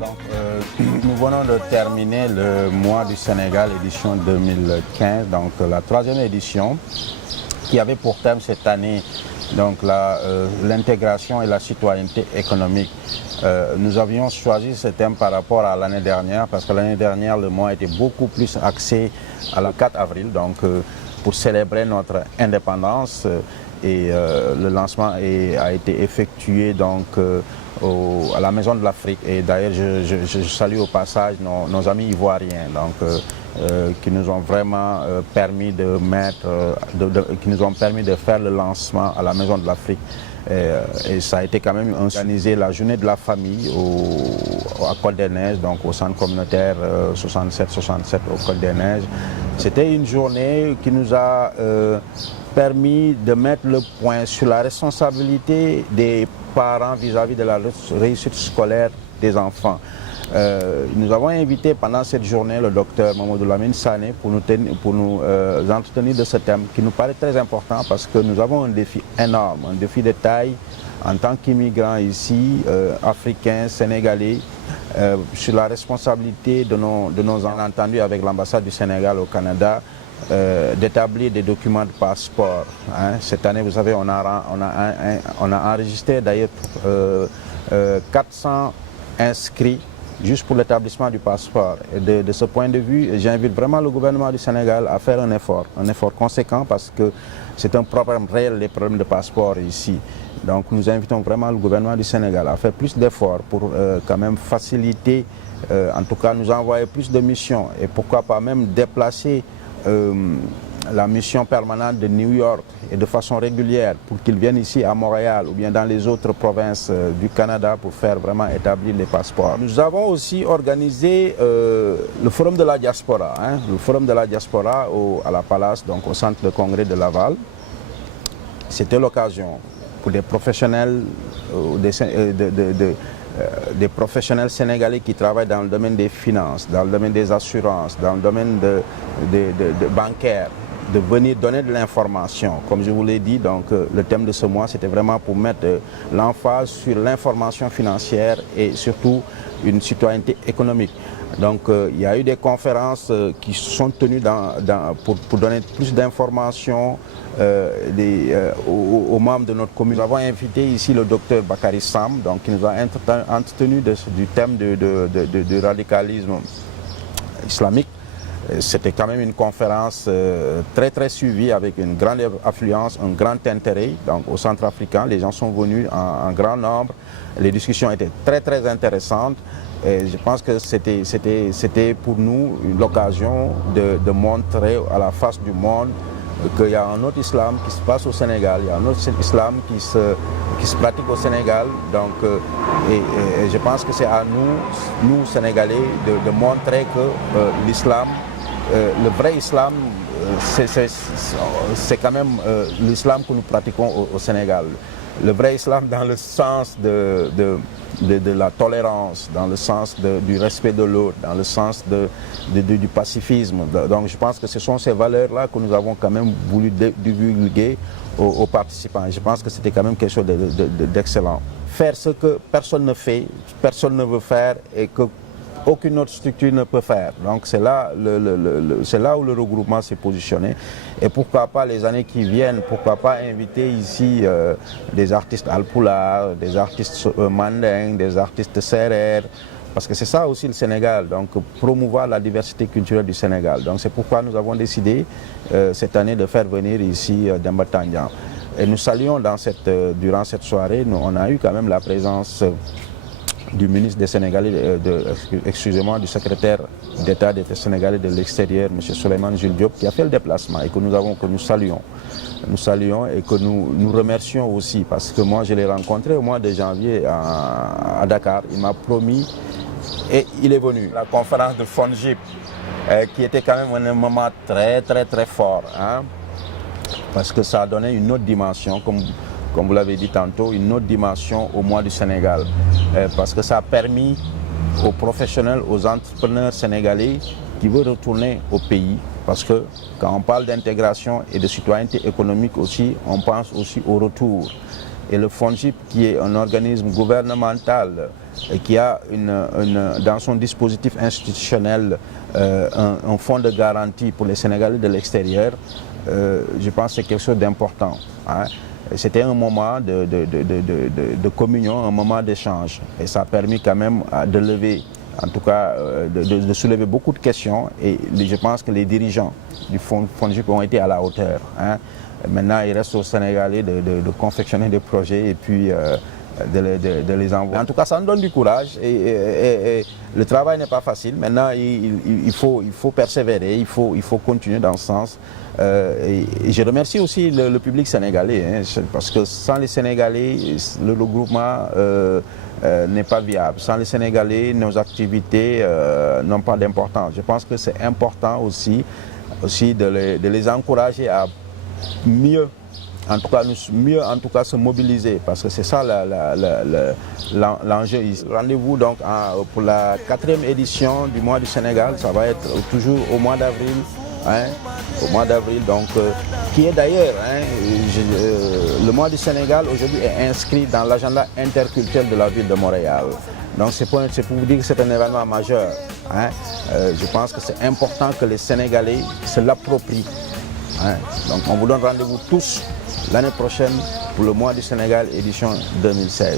Donc, nous venons de terminer le mois du Sénégal, édition 2015, donc la troisième édition, qui avait pour thème cette année donc l'intégration et la citoyenneté économique. Nous avions choisi ce thème par rapport à l'année dernière, parce que l'année dernière, le mois était beaucoup plus axé à la 4 avril, donc pour célébrer notre indépendance. Et le lancement a été effectué donc, à la Maison de l'Afrique. Et d'ailleurs, je salue au passage nos amis ivoiriens donc, qui nous ont vraiment permis de faire le lancement à la Maison de l'Afrique. Et ça a été quand même organisé la journée de la famille à Côte-des-Neiges, donc au centre communautaire 67-67 au Côte-des-Neiges. C'était une journée qui nous a permis de mettre le point sur la responsabilité des parents vis-à-vis de la réussite scolaire des enfants. Nous avons invité pendant cette journée le docteur Mamadou Lamine Sané pour nous entretenir de ce thème qui nous paraît très important parce que nous avons un défi énorme, un défi de taille en tant qu'immigrants ici, africains, sénégalais, sur la responsabilité de nos entendus avec l'ambassade du Sénégal au Canada, d'établir des documents de passeport. Cette année, vous savez, on a enregistré d'ailleurs 400 inscrits juste pour l'établissement du passeport. Et de ce point de vue, j'invite vraiment le gouvernement du Sénégal à faire un effort conséquent parce que c'est un problème réel, les problèmes de passeport ici. Donc nous invitons vraiment le gouvernement du Sénégal à faire plus d'efforts pour quand même faciliter, en tout cas nous envoyer plus de missions et pourquoi pas même déplacer la mission permanente de New York et de façon régulière pour qu'ils viennent ici à Montréal ou bien dans les autres provinces du Canada pour faire vraiment établir les passeports. Nous avons aussi organisé le Forum de la Diaspora, le Forum de la Diaspora à la Palace, donc au centre de congrès de Laval. C'était l'occasion pour des professionnels, des professionnels sénégalais qui travaillent dans le domaine des finances, dans le domaine des assurances, dans le domaine bancaire, de venir donner de l'information. Comme je vous l'ai dit, donc, le thème de ce mois, c'était vraiment pour mettre l'emphase sur l'information financière et surtout une citoyenneté économique. Donc il y a eu des conférences qui sont tenues pour donner plus d'informations aux membres de notre commune. Nous avons invité ici le docteur Bakary Sam, donc, qui nous a entretenu du thème du radicalisme islamique. C'était quand même une conférence très très suivie avec une grande affluence, un grand intérêt donc, au centre africain. Les gens sont venus en grand nombre. Les discussions étaient très très intéressantes. Et je pense que c'était pour nous l'occasion de montrer à la face du monde qu'il y a un autre islam qui se passe au Sénégal, il y a un autre islam qui se pratique au Sénégal. Donc, et je pense que c'est à nous Sénégalais, de montrer que l'islam, le vrai islam, c'est quand même l'islam que nous pratiquons au Sénégal. Le vrai islam dans le sens de la tolérance, dans le sens du respect de l'autre, dans le sens du pacifisme. Donc je pense que ce sont ces valeurs-là que nous avons quand même voulu divulguer aux participants. Je pense que c'était quand même quelque chose d'excellent. Faire ce que personne ne fait, personne ne veut faire et que aucune autre structure ne peut faire. Donc c'est là où le regroupement s'est positionné. Et pourquoi pas les années qui viennent, pourquoi pas inviter ici des artistes alpulaar, des artistes mandingues, des artistes sérères, parce que c'est ça aussi le Sénégal, donc promouvoir la diversité culturelle du Sénégal. Donc c'est pourquoi nous avons décidé cette année de faire venir ici Demba Tandian. Et nous saluons durant cette soirée, on a eu quand même la présence du ministre des Sénégalais, du secrétaire d'État des Sénégalais de l'extérieur, M. Souleymane Jules Diop, qui a fait le déplacement et que nous saluons. Nous saluons et que nous remercions aussi parce que moi je l'ai rencontré au mois de janvier à Dakar. Il m'a promis et il est venu. La conférence de FONGIP qui était quand même un moment très très très fort parce que ça a donné une autre dimension comme vous l'avez dit tantôt, une autre dimension au mois du Sénégal. Parce que ça a permis aux professionnels, aux entrepreneurs sénégalais qui veulent retourner au pays. Parce que quand on parle d'intégration et de citoyenneté économique aussi, on pense aussi au retour. et le FONGIP, qui est un organisme gouvernemental et qui a dans son dispositif institutionnel un fonds de garantie pour les Sénégalais de l'extérieur, je pense que c'est quelque chose d'important. Hein. C'était un moment de communion, un moment d'échange. Et ça a permis quand même de lever, en tout cas, de soulever beaucoup de questions. Et je pense que les dirigeants du FONGIP ont été à la hauteur. Hein. Maintenant, il reste aux Sénégalais de confectionner des projets et puis de les envoyer. En tout cas, ça nous donne du courage et le travail n'est pas facile. Maintenant, il faut persévérer, il faut continuer dans ce sens. Et je remercie aussi le public sénégalais, hein, parce que sans les Sénégalais, le regroupement n'est pas viable. Sans les Sénégalais, nos activités n'ont pas d'importance. Je pense que c'est important aussi de les encourager à mieux se mobiliser, parce que c'est ça l'enjeu ici. Rendez-vous donc pour la 4e édition du mois du Sénégal, ça va être toujours au mois d'avril. Hein, au mois d'avril, donc, qui est d'ailleurs, hein, le mois du Sénégal aujourd'hui est inscrit dans l'agenda interculturel de la ville de Montréal. Donc c'est pour vous dire que c'est un événement majeur. Hein. Je pense que c'est important que les Sénégalais se l'approprient. Hein. Donc on vous donne rendez-vous tous l'année prochaine pour le mois du Sénégal édition 2016.